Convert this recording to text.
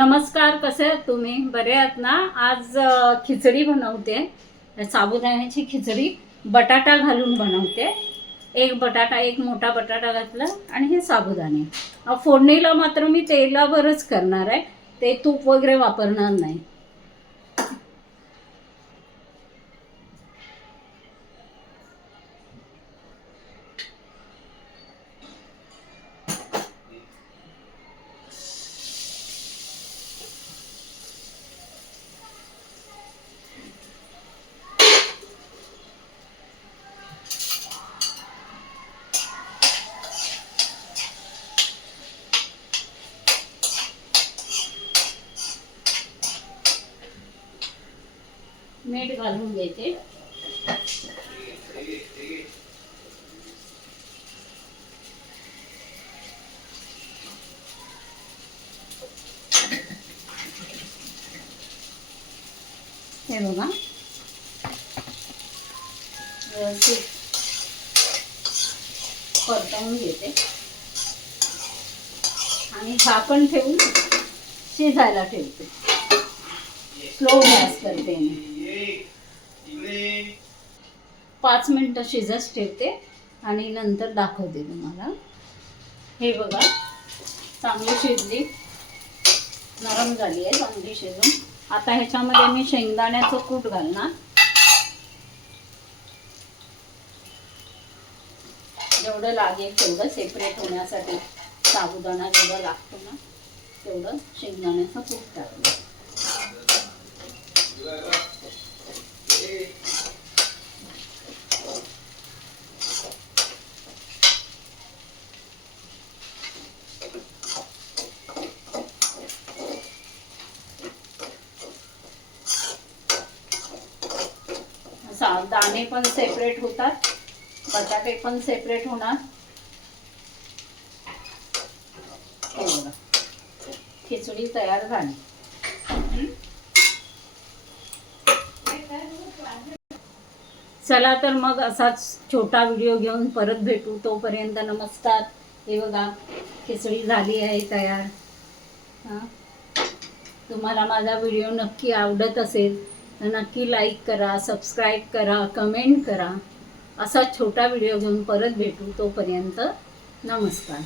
नमस्कार, कसे आहात तुम्ही? बरे आहात ना? आज खिचडी बनवते, साबुदाण्याची खिचडी बटाटा घालून बनवते। एक बटाटा, एक मोठा बटाटा घातला आणि हे साबुदाणे। फोडणीला मात्र मी तेलावरच करणार आहे, ते तूप वगैरे वापरणार नाही। मीठ घालून घ्यायचे। हे बघा, व्यवस्थित परतवून घेते आणि झाकण ठेवून शिजायला ठेवते। स्लो गॅस करते मी। 5 मिनिटं शिजत ठेवते आणि नंतर दाखवते तुम्हाला। हे बघा, चांगली शिजली, नरम झाली आहे चांगली शिजून। आता ह्याच्यामध्ये मी शेंगदाण्याचं कूट घालणार। जेवढं लागेल तेवढं सेपरेट होण्यासाठी, साबुदाणा जेवढं लागतो ना तेवढं शेंगदाण्याचं कूट टाकणार। दाणे पण सेपरेट होतात, बटाटे पण सेपरेट होणार। हे बघा, खिचडी तयार झाली। चला तर मग असाच छोटा व्हिडिओ घेऊन परत भेटू, तोपर्यंत नमस्कार। हे बघा, खिचडी झाली आहे तयार। तुम्हाला माझा व्हिडिओ नक्की आवडत असेल तर नक्की लाईक करा, सबस्क्राईब करा, कमेंट करा। असा छोटा व्हिडिओ घेऊन परत भेटू, तोपर्यंत नमस्कार।